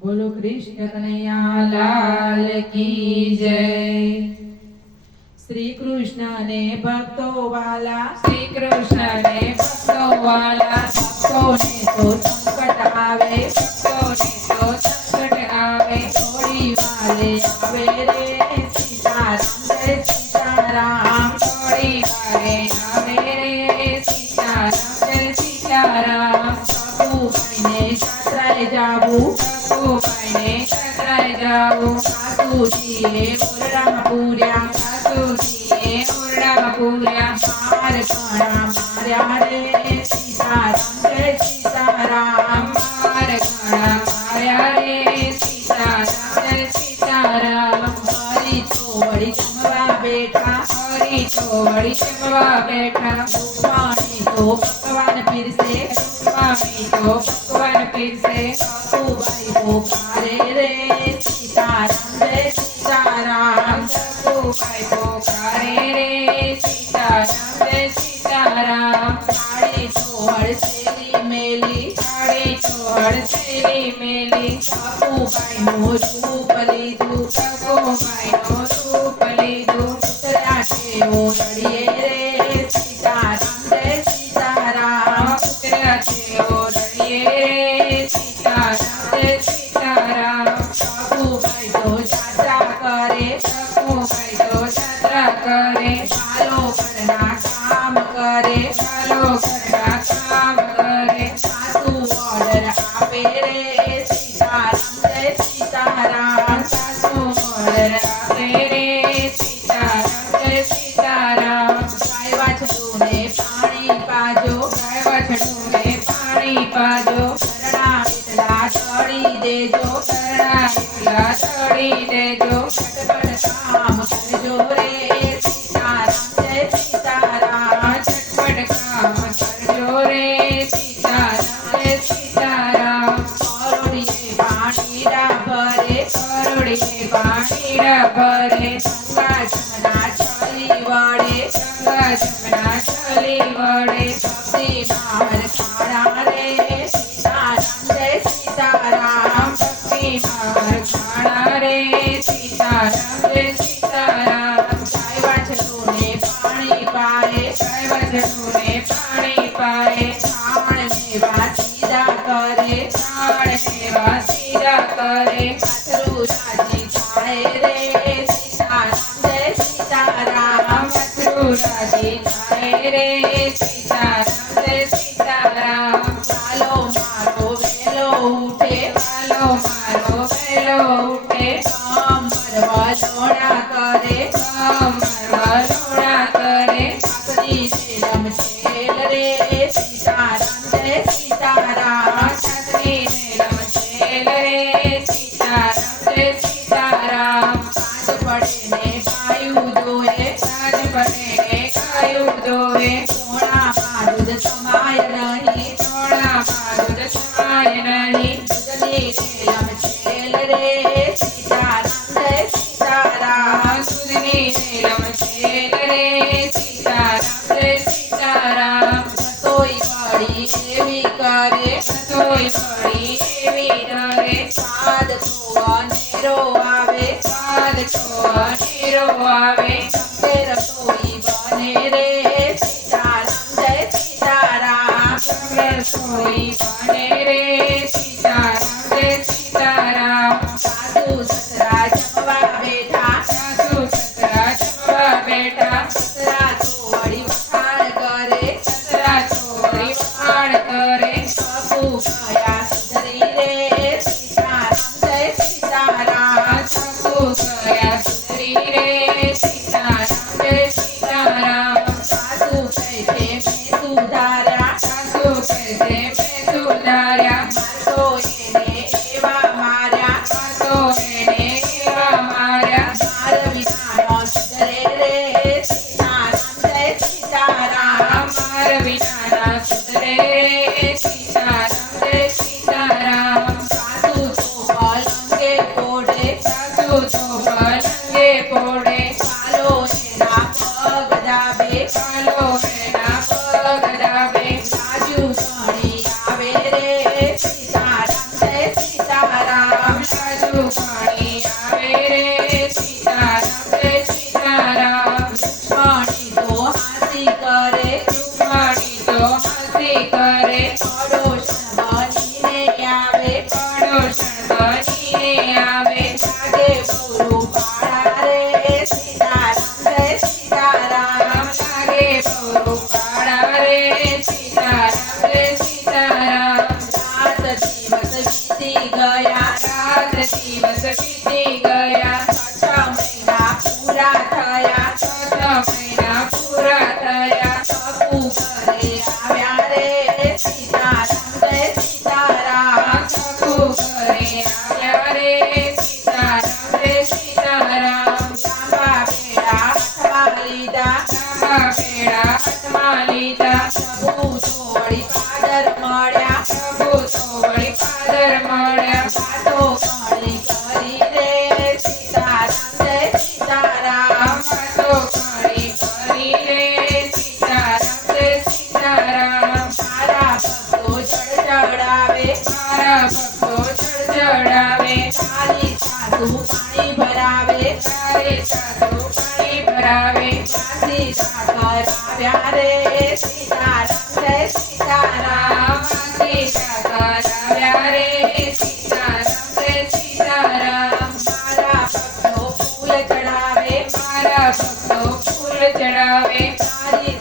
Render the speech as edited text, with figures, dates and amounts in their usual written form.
बोलो कृष्ण कन्हैया लाल की जय। श्री कृष्ण ने भक्तों वाला, श्री कृष्ण ने भक्तों वाला, भक्तों ने तो संकट आवे, भक्तों ने तो संकट आवे, थोड़ी वाले आवे रे सीताराम जय सीताराम। थोड़ी वारे आवे रे सीताराम जय सीताराम। सखुबाई ने यात्राए जाबू, सखुबाई ने यात्राए जाऊ, सासुजीए ओरડા પૂર્યા, सासुजीए ओरડા पूर्या, मार घણા માર્યા રે सीताराम जय सीताराम। मार घણા मार्या रे सीताराम जय सीताराम। हरी तो वળી જમવા બેઠા, हरी तो वળી જમવા બેઠા, રૂપાણી તો પકવાન પીરસે, રૂપાણી તો પકવાન પીરસે, સખુબાઈ પોકારે રે सीताराम जय सीताराम। સખુબાઈ પોકારે રે સીતારામ જય સીતારામ। થાળી તો હળસેલી મેલી, થાળી તો હળસેલી મેલી, સખુબાઈનું રૂપ લીધું, સખુબાઈનું રૂપ લીધું, ઉતર્યા તેઓ રડીએ રે सीताराम जय सीताराम। ઉતર્યા તેઓ રડીએ રે સીતારામ જય સીતારામ। સખુબાઈ તો યાત્રા કરે, સખુબાઈ તો યાત્રા કરે, ચાલો ઘરના કામ કરે, ચાલો ઘરના કામ કરે, સાસુ ઓર્ડર આપે રે सीताराम जय सीताराम। સાસુ ઓર્ડર આપે રે સીતારામ જય સીતારામ। ગાય વાછડુંને પાણી પાજો, ગાય વાછડુંને પાણી પાજો, ઘરના એટલા ચડી દેજો, શરણા એટલા ચડી દેજો, ફટફટ કામ કરજો રે सीताराम जय सीताराम। ઝટપટ કામ કરજો રે સીતારામ જય સીતારામ। કરોડીએ પાણીડા ભરે, કરોડીએ પાણીડા ભરે, ગંગા જમના છલી વડે, ગંગા જમના છલી વડે, ભક્તિ માર ખાણા રે सीताराम जय सीताराમ। ભક્તિ માર ખાણા રે સીતારામ જય સીતારામ। ગાય વાછડુંને પાણી પાએ, ગાય વાછડુંને પાણી પાએ, છાણ મેવા સીધા કરે, છાણ મેવા સીધા કરે, વાછડું રાજી થાય રે सीताराम जय सीताराમ। વાછડું રાજી થાય રે સીતારામ જય સીતારામ। ચાલો મારો વેલો ઉઠે, ચાલો મારો વહેલો ઉઠે, કમર વલોણા કરે, કમર વલોણા કરે, છાત્રીને રમશેલ રે सीताराम जय सीताराम। છાત્રીને રમશેલ રે સીતારામ જય સીતારામ। સાંજ પડે ને ગાયું દોહે, સાંજ પડે ને ગાયું દોહે, સોણામાં દૂધ સમાય નહીં, ચોળામાં દૂધ સમાય નહીં, દૂધની રમશેલ રે सीताराम जय सीताराम। સુધની રમશેલ રે સીતારામ જય સીતારામ। રસોઈ વળી એવી કરે, રસોઈ વળી એવી ડરે, સ્વાદ તો અનેરો આવે, સ્વાદ તો અનેરો આવે, તે રસોઈ બને રે सीताराम जय सीताराम। રસોઈ બને રે સીતારામ જય સીતારામ। સાસુ સસરા જમવા બેઠા, સાસુ સસરા જમવા બેઠા, સસરા તો વળી વખાણ કરે, સસરા તો વળી વખાણ કરે, સસુ ગયા સુધરી રે सीताराम जय सीताराમ। સાસુ ગયા સુધરી રે સીતારામ જય સીતારામ। સાસુ કહે છે મેં સુધાર્યા, સાસુ કહે છે મેં સુદર્શન બનીને આવે લાગે બહુ રૂપાળા રે સીતારામ જય સીતારામ લાગે બહુ રૂપાળા રે સીતારામ રે સીતારામ રાત દિવસ વીતી ગયા રાત દિવસ વીતી ગયા 6 મહિના પૂરા થયા છ મહિના પૂરા થયા સપુ ઘરે આવ્યા રે સીતારામ જય સીતારામ સખુ ઘરે આવ્યા રે સીતારામ રે સીતારામ લાંબા બેડા હાથમાં લીધા લાંબા બેડા હાથમાં લીધા પ્રભુ જોડી પાદર મળ્યા પ્રભુ તો વળી પાદર મળ્યા વાતો ઘણી કરી રે સીતારામ જય સીતારામ વાતો ઘણી કરી રે સીતારામ રે સીતારામ મારા ભક્તો જળ ચડાવે મારા ભક્તો જળ ચડાવે તારી સાધુ પાણી ભરાવે તારે સાધુ પાણી ભરાવે વાસી સાગર આવ્યા રે સીતારામ જય સીતારામ વાસી સાગર આવ્યા રે સીતારામ રે સીતારામ મારા ભક્તો ફૂલ ચડાવે મારા ભક્તો ફૂલ ચડાવે તારી